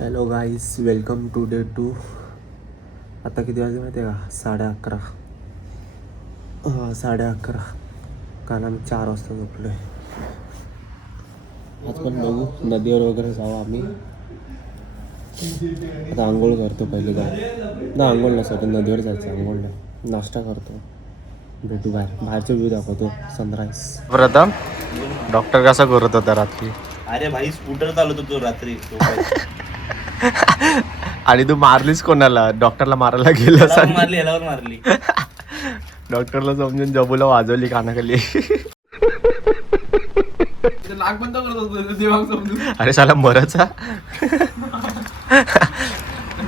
Hello guys, welcome to day 2. आता किती वाजले माहिती आहे का? 11:30. हां, 11:30. कारण आम्ही 4 वाजता झोपलो आहे. आज पण बघू, नदीवर वगैरे जाऊ आम्ही. आता आंघोळ करतो पहिले ना, आंघोळ नसतो, नदीवर जायचं आंघोळला. नाश्ता करतो, भेटू बाहेरचा व्ह्यू दाखवतो, सनराईज. प्रथम डॉक्टर कसा करत होता रात्री? अरे भाई स्कूटर चालवतो तो रात्री. आणि तू मारलीस कोणाला? डॉक्टरला मारायला गेला. यालावर मारली. डॉक्टरला समजून जबूला वाजवली कानाखाली. अरे साला मराचा.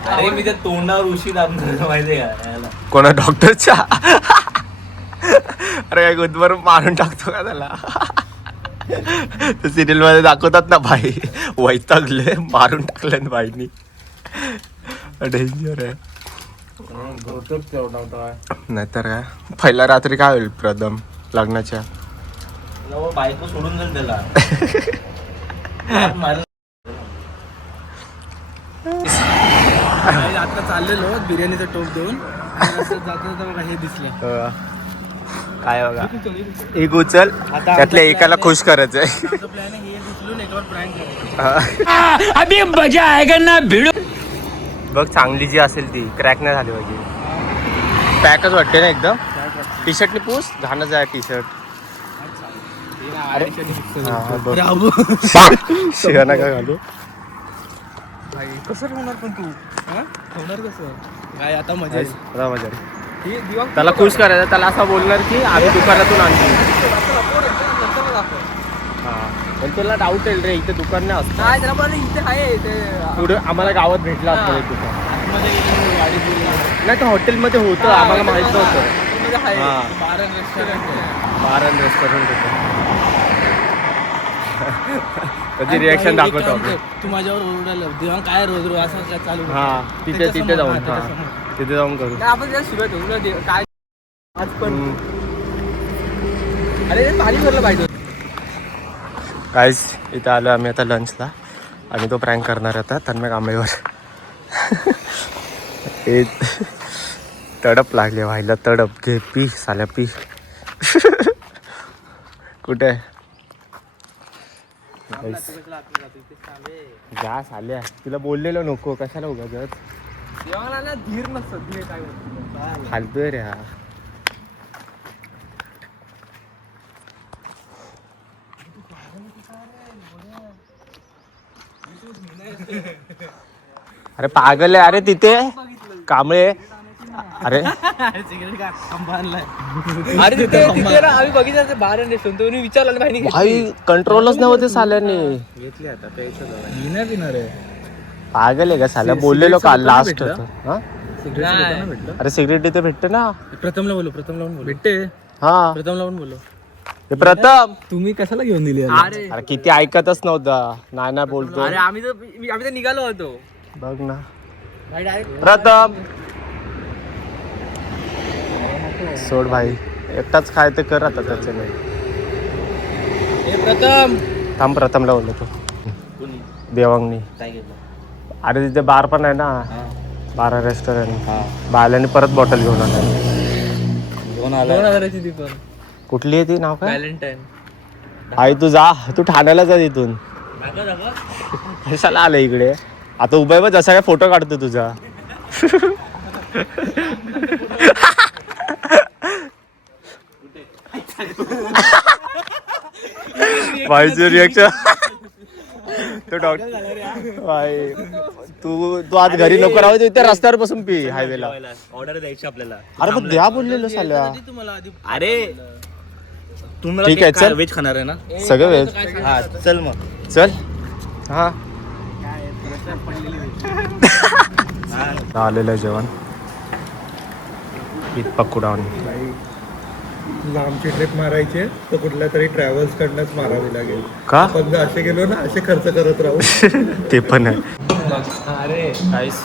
अरे मी त्या तोंडावर उशी दाबणार माहितीये का? कोणा डॉक्टरच्या? अरे काय गुदभर मारून टाकतो का त्याला? सिरियल मध्ये दाखवतात ना भाई, वैतागले मारून टाकलं बाईनी. डेंजर आहे. नाहीतर काय. पहिल्या रात्री काय होईल प्रथम लग्नाच्या? बायको सोडून जाईल त्याला. आता चाललेलो बिर्याणीचा टोप देऊन जातो हे दिसलं. काय बघा, एक उचल त्यातल्या एकाला खुश करायचंय. प्लॅन हे दिसलो एकावर प्रँक करायचं. अभी मजा आएगा ना भिडो. बघ चांगली जी असेल ती क्रॅक नाही झाली पाहिजे. पॅकच वाटते ना एकदम. टी शर्टने पूस घाणच आहे टी शर्ट. शिवाना का घालू? कसं होणार पण तू होणार कसं काय? आता मजा आहे, मजा आहे. त्याला खुश करायचं. त्याला असं बोलणार की आम्ही दुकानातून आणतो. पण तुला डाऊट येईल रे, इथे दुकान नाही असतं. इथे आहे पुढे आम्हाला गावात भेटला असतं एक दुकान. नाही तर हॉटेलमध्ये होतं, आम्हाला माहित नव्हतं. बार अँड रेस्टॉरंट होतं. कधी रिॲक्शन दाखवतो आपण. तू माझ्यावर ओरडायला देवा काय रोज रोज असं काय चालू? हा तिथे जाऊन तिथे जाऊन करू. आपण त्याला शिकवतो काय आज पण. अरे पाणी भरलं पाहिजे. गाईज इथं आलो आम्ही आता लंचला आणि तो प्रँक करणार होता तन्मय कांबळेवर. तडप लागले व्हायला, तडप. घे पी साल्या पी. कुठे जा साल्या, तुला बोललेलो नको, कशाला उगाच धीर नसतं. धीर काय फालतोय रे हा. अरे पागल आहे. अरे तिथे कांबळे. अरे अरे तिथे आम्ही बघितलं बार अँड रेस्टॉरंट. तुम्ही विचारलं नाही भाई, कंट्रोलच नव्हते साल्याने. घेतले आता प्यायचं पिणार आहे. पागल आहे का साल्या? बोललेलो काल लास्ट होतं. अरे सिगरेट इथे भेटते ना. प्रथमला बोलो भेटते. हा प्रथमला पण बोलो. प्रथम तुम्ही कशाला घेऊन दिली? अरे किती ऐकतच नव्हता. नाही बोलतो. अरे आम्ही तर निघालो होतो. बघ ना प्रथम. सोड भाई, एकटाच काय ते कर आता त्याचे नाही. प्रथम थांब, प्रथमला बोलतो. देवांगणी. अरे तिथे बार पण आहे ना, बारा रेस्टॉरंट. बाल्याने परत बॉटल घेऊन आला. 2000ची ती पण. कुठली आहे ती? नाव काय? व्हॅलेंटाईन. आई तू जा, तू ठाण्याला जा तिथून. कशाला आलं इकडे? आता उभा आहे बघ, जसा काय फोटो काढतो तुझा. भाईचं रिॲक्शन. तो डॉक्टर भाई, तू आज घरी नको राहू दे, त्या रस्त्यावर बसून पी हायवेला. ऑर्डर द्यायची आपल्याला. अरे मग द्या बोललेलो साल्या. अरे तुम्हाला ठीक आहे, चल. व्हेज खाणार आहे ना? सगळं वेज. हा चल मग. चल. हा आलेलं जेवण. ईद पकोडा. आमची ट्रिप मारायची तर कुठल्या तरी ट्रॅव्हल्स कडनंच मारावी लागेल. का? पण असे गेलो ना, असे खर्च करत राहू. ते पण आहे. अरे गाईस,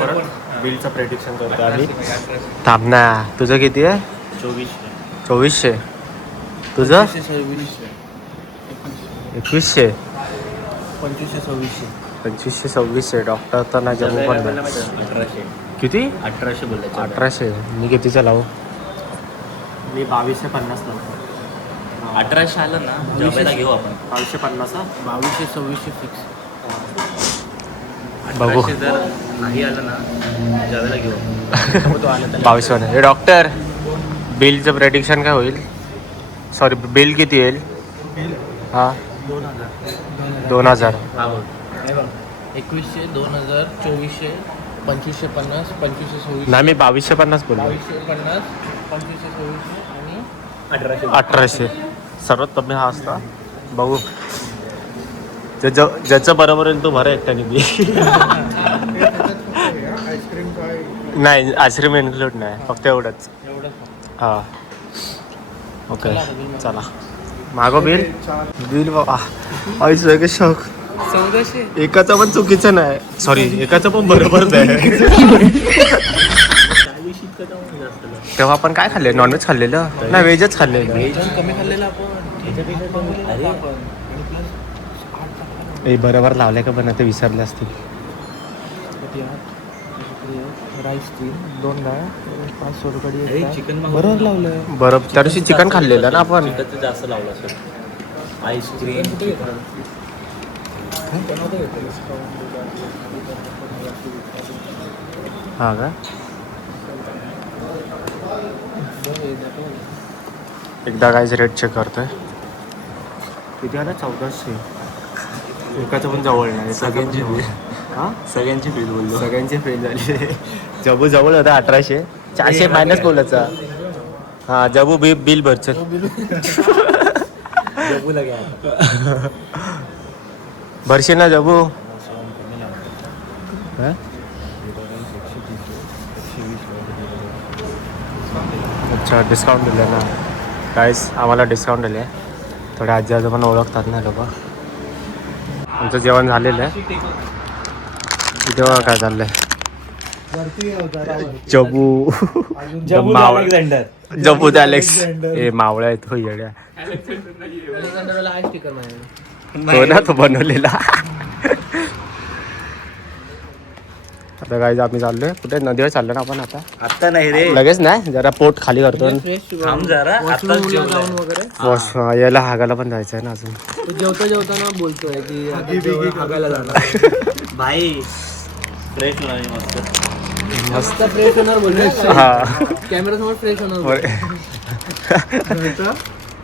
परत बिलचं प्रेडिक्शन करतो आम्ही. थांब ना, तुझं किती आहे? 2400. तुझं 2100. 2100. 2500 2600. 2526 डॉक्टर तर नाही जमू पण नाही. 1800 किती 1800 बोलायचं 1800. मी कितीचा लावू? मी 2250 लावतो. 1800 आलं ना जॉबला घेऊ आपण 250. 2200-2600 फिक्स. बघू. 1800 जर नाही आलं ना जॉबला घेऊ आपण. 22. हे डॉक्टर बिलचं प्रेडिक्शन काय होईल? सॉरी बिल किती येईल? हां 2000. हा बोल. 2100, 2000, 2400, 2550, 2526, नाही मी 2250 बोललो. 2250, 2526 आणि 1800. सर्वात कमी हा असता. बघू ज्याचं बरोबर होईल तो भरा एकट्याने बी. आईस्क्रीम काय नाही आईस्क्रीम इन्क्लूड नाही फक्त एवढंच. हां ओके चला मागो बिल. बिल बाबा आईस वेगळे शॉक. 1400. एकाचं पण चुकीचं नाही. सॉरी एकाचं पण बरोबर नाही. तेव्हा आपण काय खाल्ले? नॉनव्हेज खाल्लेलं नाही व्हेजच खाल्लेलं. कमी खाल्लेलं आपण. हे बरोबर लावले का पण ते विसरले असतील. राईस 3, 2 डाळ, 500 रुपये. चिकन बरोबर लावलं. बरोबर त्या दिवशी चिकन खाल्लेलं ना आपण. चिकनचं जास्त लावलं असेल. आईस्क्रीम हा का एकदा काहीच रेट चेक करतोय. किती आला? 1400. एकाचं पण जवळ नाही. सगळ्यांची बिल. हां सगळ्यांची बिल बोललो. सगळ्यांचे फेल झाले. जबू जवळ होता 1800. 400 मायनस बोलायचा. हां जबू बिल भरचं. जबूला घ्या. भरशील ना जबू? अच्छा डिस्काउंट दिलं ना काहीच आम्हाला डिस्काउंट दिले. थोडे आजी आजोबांना ओळखतात ना लोक. आमचं जेवण झालेलं आहे. तेव्हा काय चाललंय? जबू जबू अलेक्स हे मावळ्या आहेत हो येड्या. तो ना तो बनवलेला. आता काय आम्ही चाललोय कुठे? नदीवर चाललो ना आपण आता. आता नाही रे लगेच नाही जरा पोट खाली करतो. थांब जरा आताच जेवण वॉश यायला हागायला पण जायचं आहे ना अजून. जेवताना बोलतोय की हागायला जाणार. भाई फ्रेश होणार मस्त. मस्त फ्रेश होणार बोलतोय. हा कॅमेरा समोर फ्रेश होणार.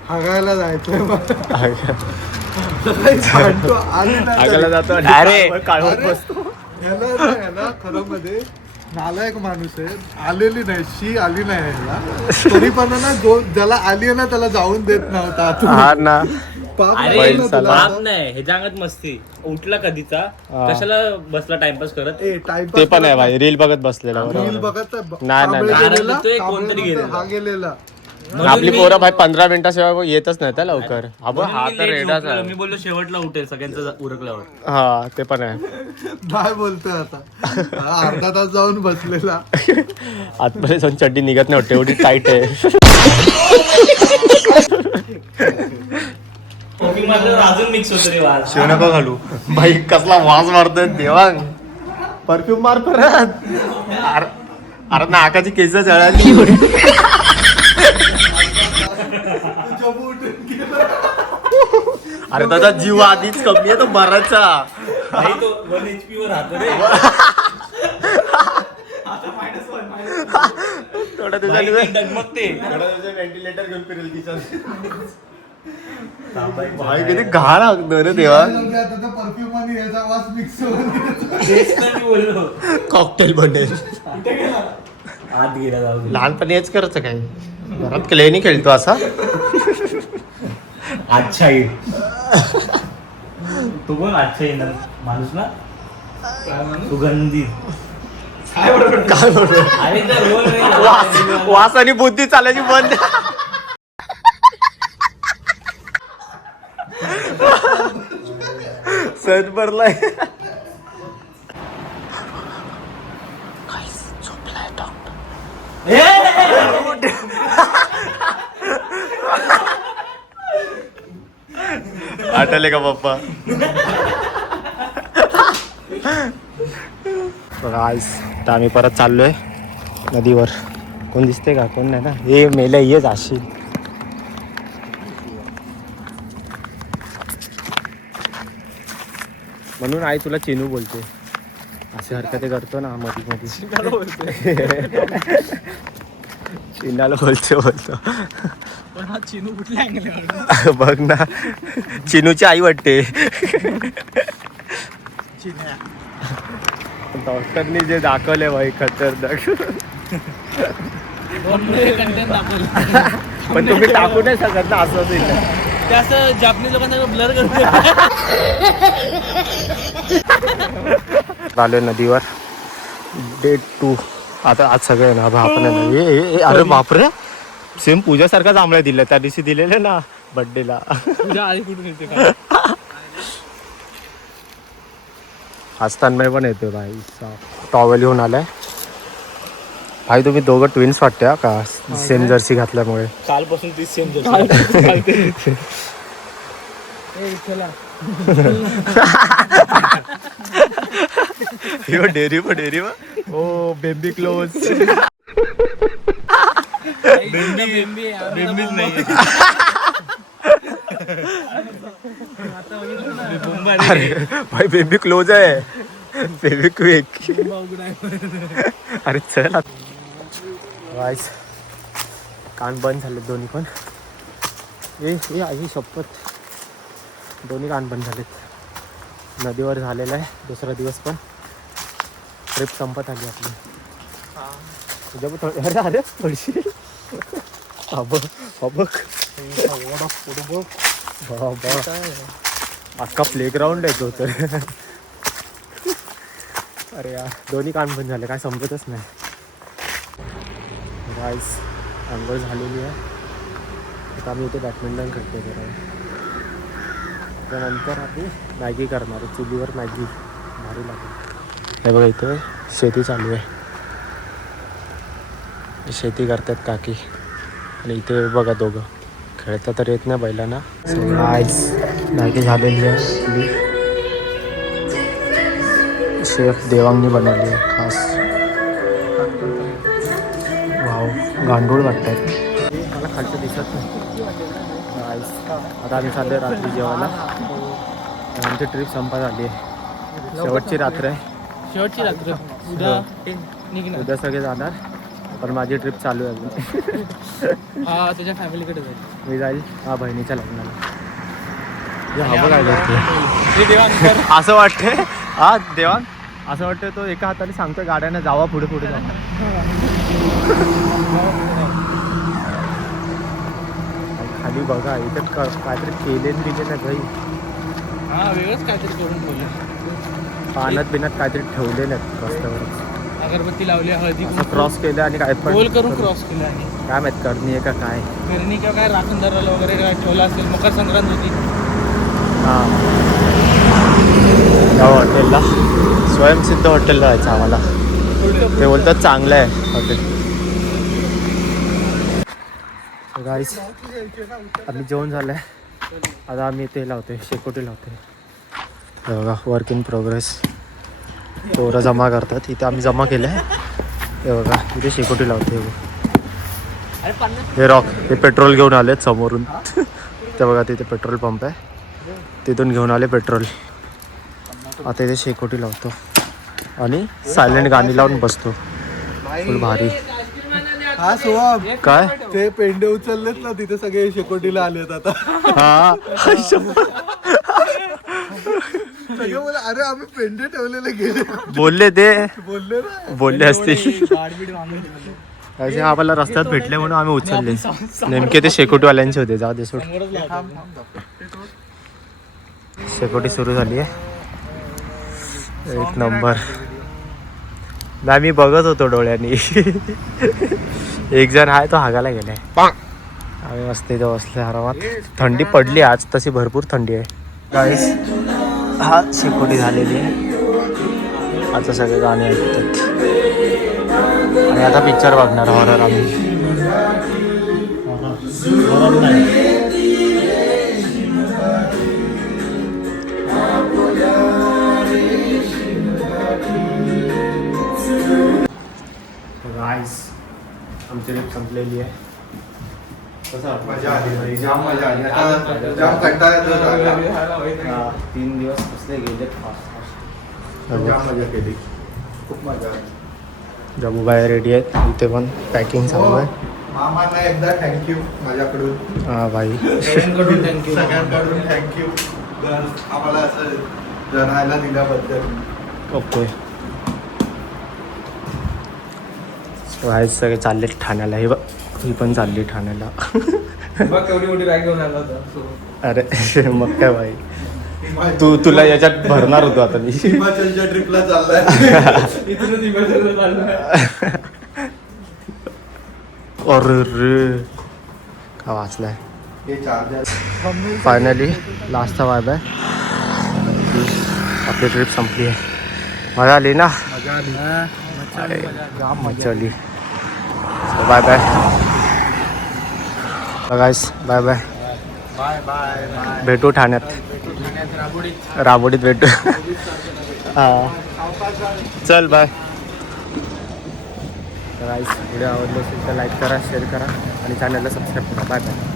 हागायला जायचंय हागायला जातो डायरेक्ट काढवत बसतो. ह्याला खरं मध्ये नालायक माणूस आहे. आलेली नाही शी आली नाही ह्याला तरी पण ना जो ज्याला आली आहे ना त्याला जाऊन देत नव्हता. हा ना पाप अरे लागला ना तुला. बाप नाही हे जागत मस्ती. उठला कधीचा कशाला बसला टाइमपास करत. टाइमपास ते पण आहे भाई रील बघत बसलेला रील बरोबर. बघत नाही, नाही. गेलेला, तो एक कोणतरी गेलेला. हा गेलेला. आपली पोरं भाई 15 मिनिटाशिवाय येतच नाही त्या लवकर. हा बघ हा तर रेडाच आहे. मी बोललो शेवटला उठेल सगळ्यांचं उरकल्यावर. हा ते पण आहे. काय बोलतोय आता हा अर्धा तास जाऊन बसलेला. आतमध्ये जाऊन चड्डी निघत नाही वाटते एवढी टाईट आहे. अजून मिक्स होतो रे वास. शिव नको घालू भाई कसला वास मारतोय देवांग. परफ्यूम मार परत. अरे नाकाची केस जळाली. अरे त्याचा जीव आधीच कमी आहे तो मरायचा. भाई तो 1 HP वर राहतो रे. थोड्या भाई दिवसांनी ती डगमगते. व्हेंटिलेटर घेऊन फिरेल तिचा. भाई किती घाण लागतो रे देवा. परफ्यूम आणि ह्याचा वास मिक्स होऊन तेच तर मी बोललो. कॉकटेल बनेल. आत गेला जाऊ. लहानपणी हेच करायचं काय घरात क्ले नाही खेळतो असा. अच्छा येईल तू पण अच्छा येणार माणूस ना सुगंधी. काय बरोबर अरे त्या रोल रे वास आणि बुद्धी चालायची बंद. सर भरलाय. आठवले का पप्पा? बघा आईस तर आम्ही परत चाललोय नदीवर. कोण दिसते का? कोण नाही ना. हे मेले ये जाशील. म्हणून आई तुला चिनू बोलते. अशी हरकती करतो ना मध्ये मध्ये. चिनाला बोलतो. पण हा चिनू कुठल्या अँगल बघ ना, चिनूची आई वाटते. डॉक्टरनी जे दाखवले भाई खतरनाक. कंटेंट दाखवलं. पण तुम्ही टाकू नाही शकत ना असं असेल. ते असं जापनीज लोकांना ब्लर करते. आलोय नदीवर डे 2. आता आज सगळे ना आपण अरे बापरे, सेम पूजासारखा जांभळ्या दिल्या त्या दिवशी दिलेले ना बर्थडेला. तुझ्या आई कुठून येते का? आज तन्मय पण येतोय भाई. टॉवेल घेऊन आलाय भाई. तुम्ही दोघं ट्विन्स वाटते का सेम जर्सी घातल्यामुळे? कालपासून ती सेम जर्सी. डेअरी ओ बेबी क्लोज. बेंबीच नाही. अरे भाई बेबी क्लोज आहे. Baby quick. अरे चल वाईस. कान बंद झाले दोन्ही पण. ए आई शपथ, दोन्ही कान बंद झालेत. नदीवर झालेला आहे दुसरा दिवस पण. ट्रिप संपत आली आपली. उद्या पण अरे अरे थोडीशी अख्खा प्लेग्राऊंड आहे तो तर. अरे यार दोन्ही कान बंद झाले, काय समजतच नाही. गाईस आंघोळ झालेली आहे. आता आम्ही इथे बॅडमिंटन खेळतो जरा. त्यानंतर आम्ही मॅगी करणार आहे. चुलीवर मॅगी भारी लागेल. हे बघा इथे शेती चालू आहे. शेती करतात काकी. आणि इथे बघा दोघं खेळता तर येत नाही बैलांना. आईस मॅगी झालेली आहे. शेफ देवांगनी बनवली आहे खास. वाव गांडूळ वाटतात. मला खालचं दिसत नाही. आता आम्ही चाललो रात्री जेवायला. आमची ट्रिप संपत आली आहे. शेवटची रात्र आहे. शेवटची रात्र. उद्या निघणार. उद्या सगळे जाणार पण माझी ट्रिप चालू आहे अजून. हा तुझ्या फॅमिलीकडे जाईल. मी जाईल हा बहिणीच्या लग्नाला. हा बघायला हे देवांकर असं वाटते. हा देवान असं वाटतं तो एका हाताने सांगतोय गाड्यानं जावा पुढे पुढे जावा. खाली बघा इथं काहीतरी केले दिले ना काही. हा वेगळंच काहीतरी करून ठेवलं. पाण्यात बिनात काहीतरी ठेवले नाहीत रस्त्यावर. अगरबत्ती लावली, हळदी क्रॉस केलं आणि काय पण गोल करून क्रॉस केलं. आणि काय माहित करणी आहे का काय. घरणी किंवा काय राखण दरवाला वगैरे काय ठेवला असेल. मकर संक्रांत होती. हां या हॉटेलला स्वयंसिद्ध हॉटेलला जायचं आम्हाला. ते बोलतात चांगलं आहे हॉटेल. गाईस आम्ही जेवण झालं आहे. आता आम्ही ते लावतोय शेकोटी लावतोय. बघा वर्क इन प्रोग्रेस. पोरं जमा करतात. इथे आम्ही जमा केलं आहे. हे बघा इथे शेकोटी लावते. हे रॉक हे पेट्रोल घेऊन आलेत समोरून. ते बघा तिथे पेट्रोल पंप आहे. तिथून घेऊन आले पेट्रोल. आता इथे शेकोटी लावतो आणि सायलेंट गाणी लावून बसतो. फुल भारी. हा सोहम काय ते पेंडे उचललेत ना तिथे सगळे शेकोटीला आलेत आता. हा सगळे बोले अरे आम्ही पेंडे ठेवलेले गेले. बोलले ते बोलले ना. बोलले असतील. असे आम्हाला रस्त्यात भेटले म्हणून आम्ही उचलले. नेमके ते शेकोटीवाल्यांचे होते. जाऊ दे सोड. शेकोटी सुरू झाली आहे. एक नंबर. नाही मी बघत होतो डोळ्यांनी. एक जण आहे तो हागायला गेलाय. आम्ही मस्त इथे बसले आरामात. थंडी पडली आज तशी भरपूर थंडी आहे. गाईस हा शेकोटी झालेली आहे. आता सगळे गाणे ऐकतात आणि आता पिक्चर बघणार हॉरर आम्ही. गाईस आमची ट्रिप संपलेली आहे. कसं वाटलं? मजा आली भाई, जाम मजा आली. आता जाम कंटाळा येतो झाला. 3 दिवस कसले गेले फास्ट. जाम मजा केली, खूप मजा आली. जबू बाहेर रेडी आहेत. इथे पण पॅकिंग चालू आहे. मामांना एकदा थँक्यू माझ्याकडून, हा भाई. सगळ्यांकडून थँक्यू. सगळ्यांकडून थँक्यू आम्हाला असं जणायला दिल्याबद्दल. ओके. भाई सगळे चालले ठाण्याला. ही पण चालली ठाण्याला. बघ केवढी मोठी बॅग घेऊन आला होता. अरे मग काय भाई, तुला याच्यात भरणार होतो आता मी. हिमाचलच्या ट्रिपला चाललाय. इथूनच हिमाचलला चाललोय. अरे रे का वाचलाय. हे चार्जर फायनली लास्टचा वायब आहे. आपली ट्रिप संपली आहे. मजा आली ना. अरे मजा आली. Bye bye guys. Bye bye. Bye bye bye. भेटू ठाण्यात. राबोडीत भेटू. हां चल बाय. गाईस व्हिडिओ आवडला असेल तर लाईक करा, शेअर करा आणि चॅनलला सबस्क्राईब करा. Bye bye.